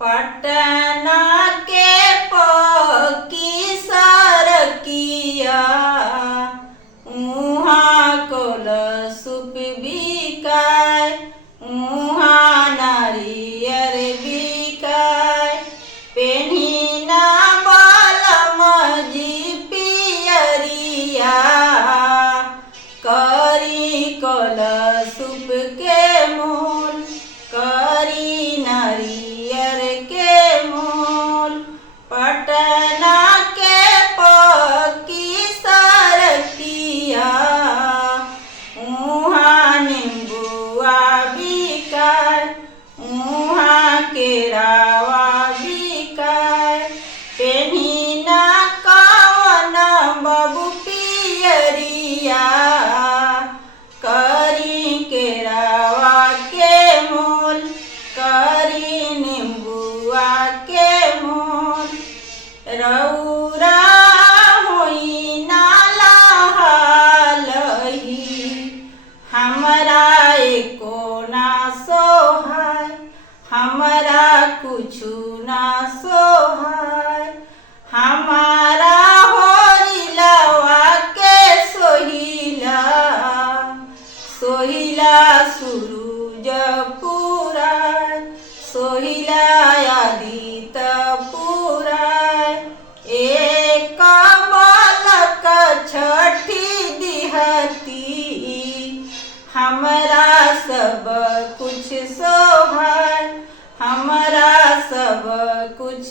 पटना के पकी सरकिया उहाँ कलशुप बिकाय, उहाँ नारियर बिकाय। पेन्ही ना बलमजी पियरिया, करी कलशुप के मोल, करी नारियर के मोल। पटना के पकी सरकिया उहाँ नींबुआ बिकाय, उहाँ केरावा बिकाय। पेन्ही ना कवन बबू पियरिया, करी केरावा के मोल, करी नींबुआ के मोल। रउरा होई ना लहालही, हमरा एको ना सोहाय, हमरा कुछु ना सोहाय। हमारा होरिलवा के सोहिला, सोहिला सूरज पुराय, सोहिला आदित्य पुराय। एक बालक छठी दिहती, हमरा सब कुछ सोहाय, हमरा सब कुछ